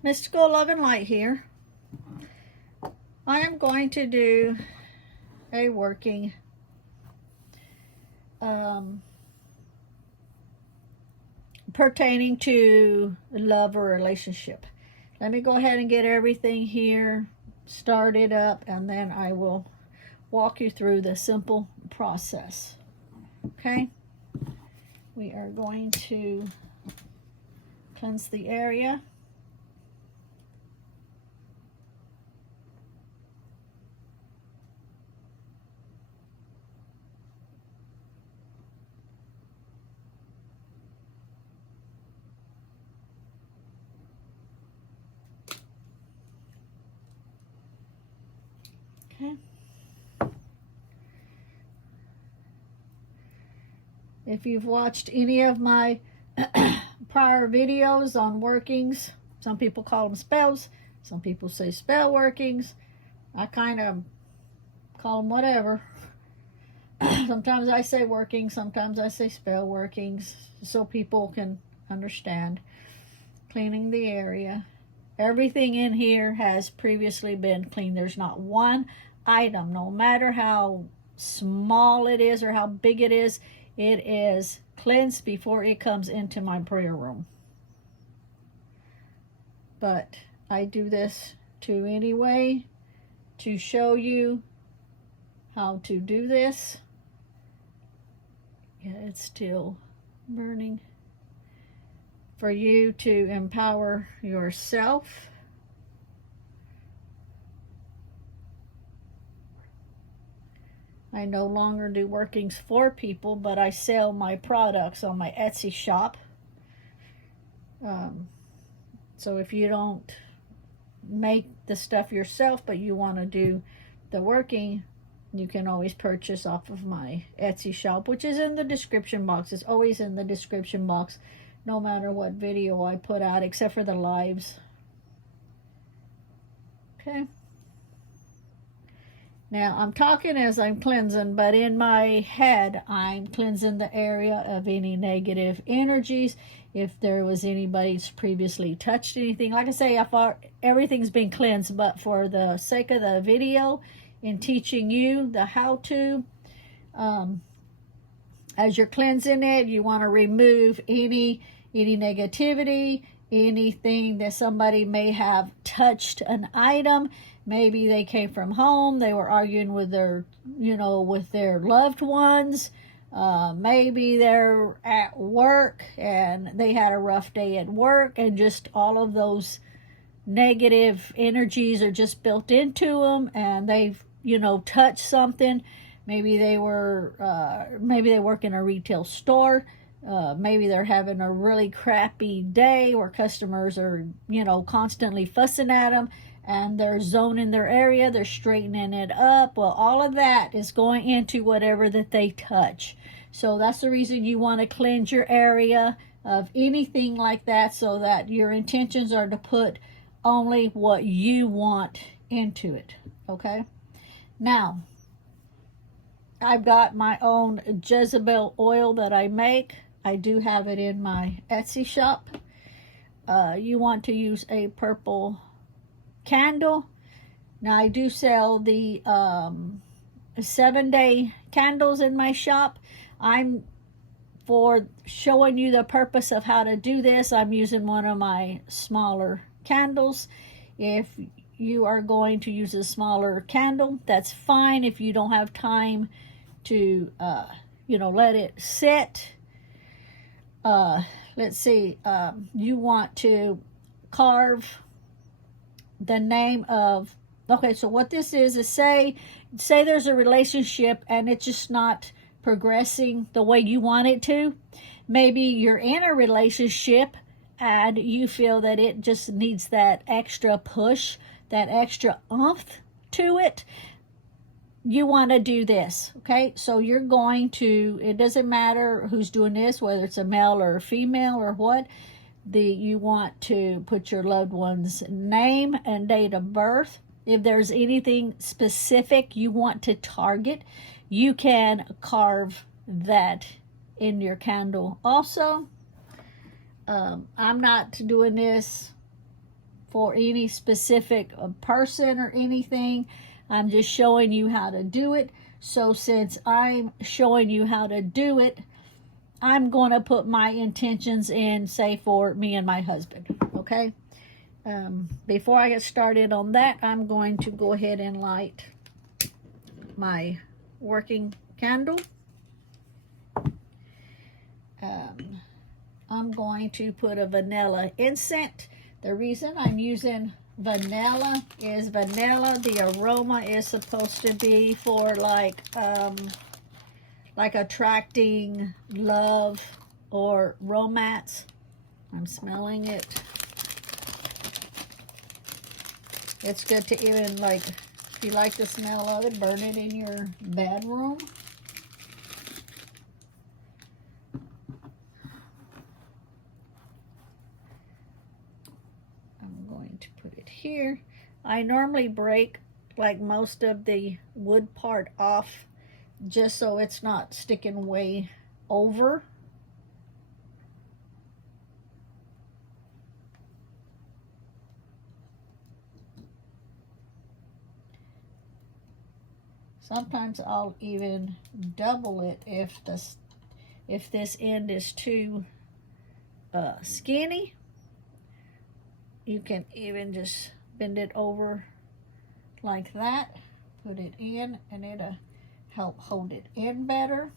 Mystical Love and Light here. I am going to do a working pertaining to love or relationship. Let me go ahead and get everything here started up, and then I will walk you through the simple process. Okay? We are going to cleanse the area. Okay. If you've watched any of my prior videos on workings, some people call them spells, some people say spell workings. I kind of call them whatever. Sometimes I say working, sometimes I say spell workings, so people can understand. Cleaning the area. Everything in here has previously been cleaned. There's not one item, no matter how small it is or how big it is cleansed before it comes into my prayer room. But I do this anyway to show you how to do this. Yeah, it's still burning. For you to empower yourself. I no longer do workings for people, but I sell my products on my Etsy shop. So if you don't make the stuff yourself, but you want to do the working, you can always purchase off of my Etsy shop, which is in the description box. It's always in the description box, no matter what video I put out, except for the lives. Okay. Now, I'm talking as I'm cleansing, but in my head, I'm cleansing the area of any negative energies. If there was anybody's previously touched anything, like I say, everything's been cleansed, but for the sake of the video, in teaching you the how-to, as you're cleansing it, you want to remove any negativity, anything that somebody may have touched an item. Maybe they came from home, they were arguing with their loved ones. Maybe they're at work and they had a rough day at work, and just all of those negative energies are just built into them, and they've touched something. Maybe they work in a retail store. Maybe they're having a really crappy day where customers are, constantly fussing at them, and they're zoning their area, they're straightening it up. Well, all of that is going into whatever that they touch. So that's the reason you want to cleanse your area of anything like that, so that your intentions are to put only what you want into it. Okay? Now, I've got my own Jezebel oil that I make. I do have it in my Etsy shop. You want to use a purple candle. Now, I do sell the 7-day candles in my shop. For showing you the purpose of how to do this, I'm using one of my smaller candles. If you are going to use a smaller candle, that's fine. If you don't have time to let it sit, let's see, you want to carve the name of, okay, so what this is say there's a relationship and it's just not progressing the way you want it to. Maybe you're in a relationship and you feel that it just needs that extra push, that extra oomph to it. You want to do this, okay? So you're going to, it doesn't matter who's doing this, whether it's a male or a female or what, you want to put your loved one's name and date of birth. If there's anything specific you want to target, you can carve that in your candle also. I'm not doing this for any specific person or anything. I'm just showing you how to do it. So since I'm showing you how to do it, I'm going to put my intentions in, say, for me and my husband, okay? Before I get started on that, I'm going to go ahead and light my working candle. I'm going to put a vanilla incense. The reason I'm using vanilla is vanilla, the aroma is supposed to be for like attracting love or romance. I'm smelling it. It's good to even, like, if you like the smell of it, burn it in your bedroom. I'm going to put it here. I normally break, like, most of the wood part off just so it's not sticking way over. Sometimes I'll even double it if this end is too skinny. You can even just bend it over like that, put it in, and it'll help hold it in better.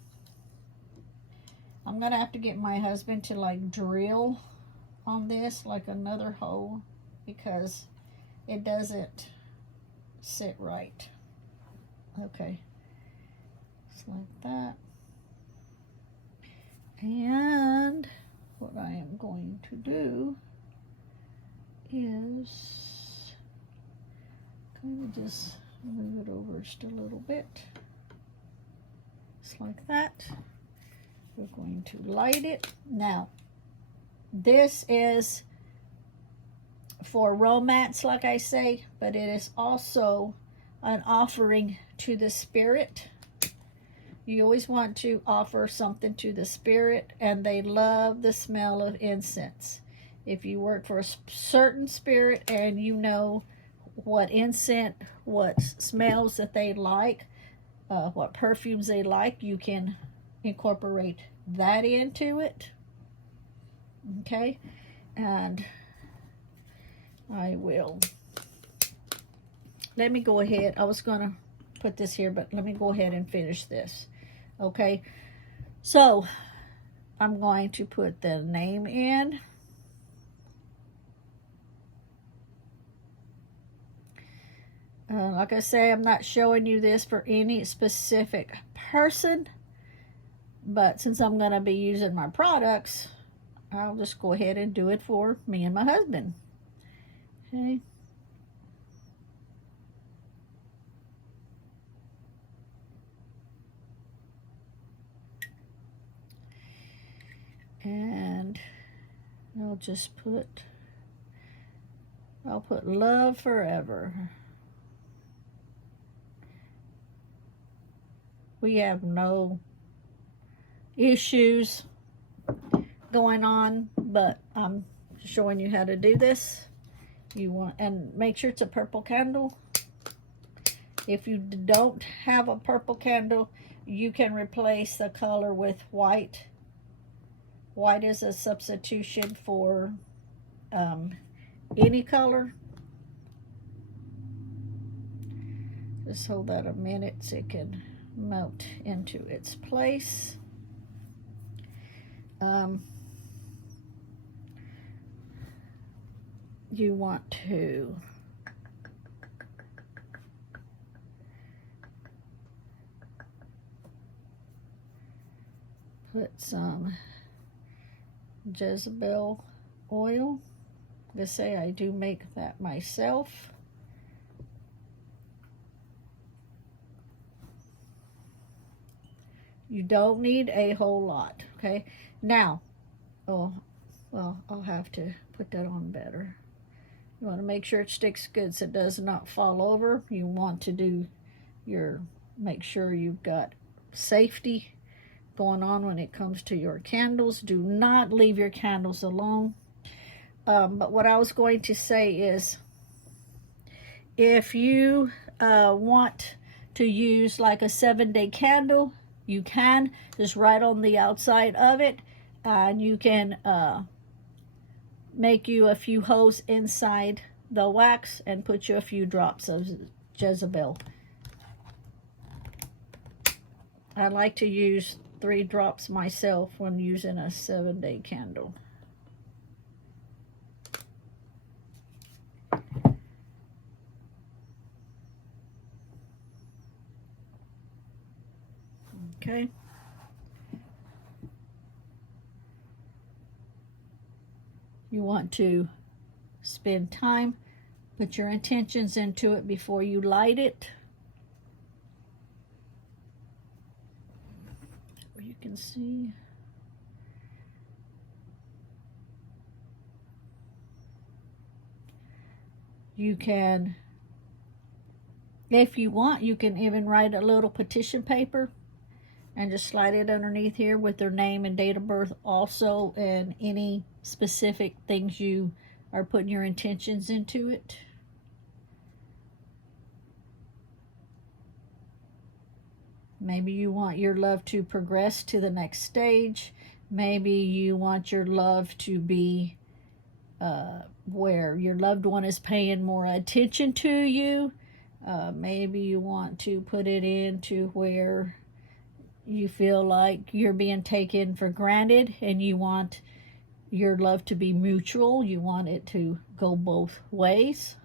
I'm gonna have to get my husband to like drill on this, like another hole, because it doesn't sit right. Okay, just like that. And what I am going to do is kind of just move it over just a little bit. Just like that. We're going to light it. Now, this is for romance, like I say, but it is also an offering to the spirit. You always want to offer something to the spirit, and they love the smell of incense. If you work for a certain spirit and you know what incense, what smells that they like, what perfumes they like, you can incorporate that into it. Okay, and I will, let me go ahead. I was gonna put this here, but let me go ahead and finish this. Okay, so I'm going to put the name in. Like I say, I'm not showing you this for any specific person, but since I'm going to be using my products, I'll just go ahead and do it for me and my husband. Okay. And I'll just put, I'll put love forever. We have no issues going on, but I'm showing you how to do this. You want, and make sure it's a purple candle. If you don't have a purple candle, you can replace the color with white. White is a substitution for any color. Just hold that a minute so it can melt into its place. You want to put some Jezebel oil. They say I do make that myself. You don't need a whole lot, okay? Now, oh, well, I'll have to put that on better. You want to make sure it sticks good so it does not fall over. You want to do your, make sure you've got safety going on when it comes to your candles. Do not leave your candles alone. But what I was going to say is, if you want to use like a 7-day candle, you can just write on the outside of it, and you can make you a few holes inside the wax and put you a few drops of Jezebel. I like to use 3 drops myself when using a 7-day candle. Okay. You want to spend time, put your intentions into it before you light it. You can see. You can, if you want, you can even write a little petition paper and just slide it underneath here with their name and date of birth also, and any specific things you are putting your intentions into it. Maybe you want your love to progress to the next stage. Maybe you want your love to be where your loved one is paying more attention to you. Maybe you want to put it into where you feel like you're being taken for granted, and you want your love to be mutual. You want it to go both ways.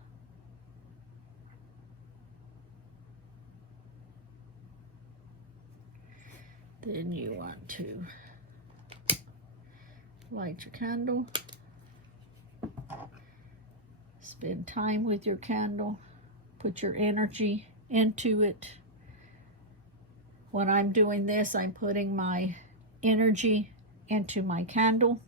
Then you want to light your candle. Spend time with your candle. Put your energy into it. When I'm doing this, I'm putting my energy into my candle.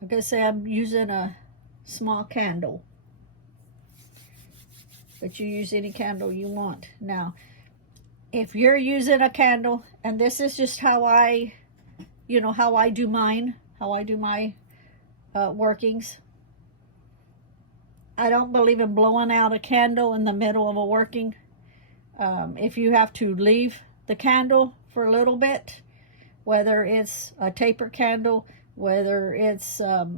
Like I say, I'm using a small candle, but you use any candle you want. Now, if you're using a candle, and this is just how I, how I do mine, how I do my workings. I don't believe in blowing out a candle in the middle of a working. If you have to leave the candle for a little bit, whether it's a taper candle, whether it's a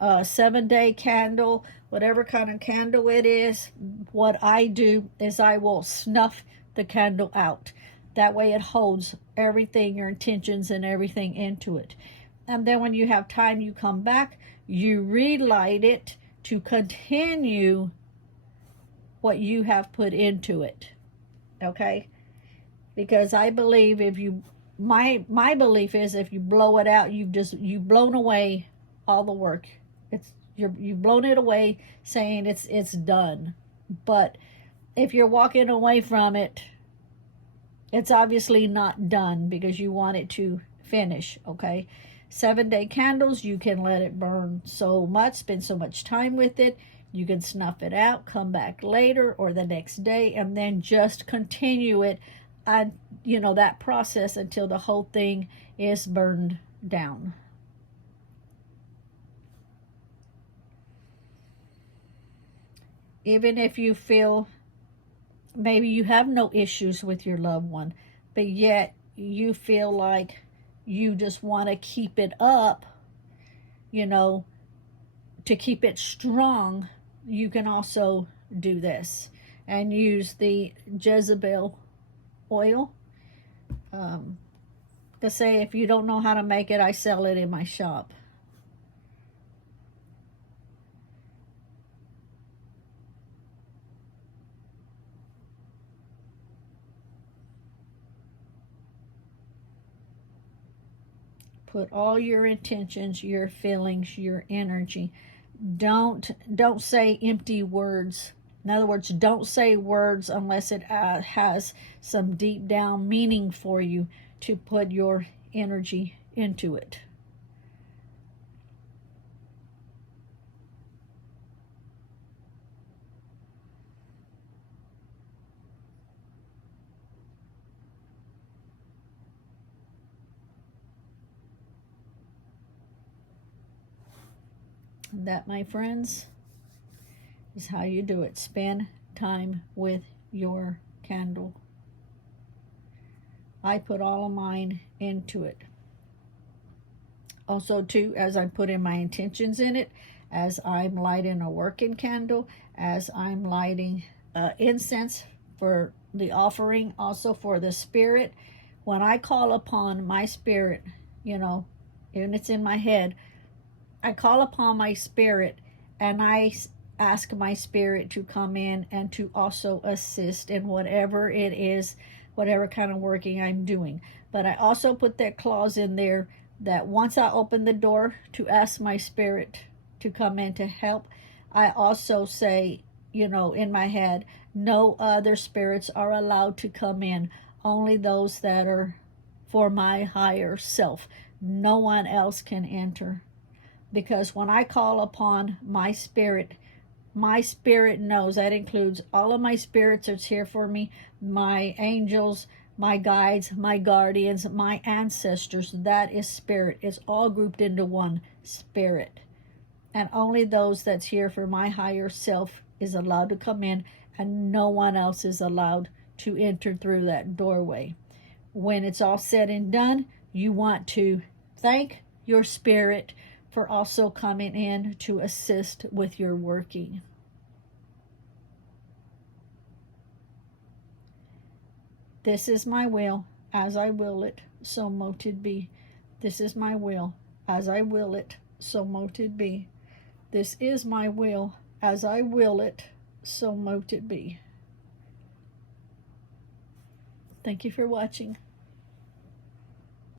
7-day candle, whatever kind of candle it is, what I do is I will snuff the candle out. That way it holds everything, your intentions and everything into it. And then when you have time, you come back, you relight it to continue what you have put into it. Okay? Because I believe if you, my belief is if you blow it out, you've blown away all the work. You've blown it away, saying it's done. But if you're walking away from it, it's obviously not done because you want it to finish. Okay? 7-day candles, you can let it burn so much, spend so much time with it. You can snuff it out, come back later or the next day, and then just continue it on, that process until the whole thing is burned down. Even if you feel maybe you have no issues with your loved one, but yet you feel like you just want to keep it up, to to keep it strong, you can also do this and use the Jezebel oil. To say, if you don't know how to make it, I sell it in my shop. Put all your intentions, your feelings, your energy. Don't say empty words. In other words, don't say words unless it has some deep down meaning for you to put your energy into it. That, my friends, is how you do it. Spend time with your candle. I put all of mine into it. Also, too, as I put in my intentions in it, as I'm lighting a working candle, as I'm lighting incense for the offering, also for the spirit, when I call upon my spirit, you know, and it's in my head, I call upon my spirit and I ask my spirit to come in and to also assist in whatever it is, whatever kind of working I'm doing. But I also put that clause in there that once I open the door to ask my spirit to come in to help, I also say, you know, in my head, no other spirits are allowed to come in, only those that are for my higher self. No one else can enter. Because when I call upon my spirit knows. That includes all of my spirits that's here for me, my angels, my guides, my guardians, my ancestors. That is spirit. It's all grouped into one, spirit. And only those that's here for my higher self is allowed to come in, and no one else is allowed to enter through that doorway. When it's all said and done, you want to thank your spirit for also coming in to assist with your working. This is my will, as I will it, so mote it be. This is my will, as I will it, so mote it be. This is my will, as I will it, so mote it be. Thank you for watching.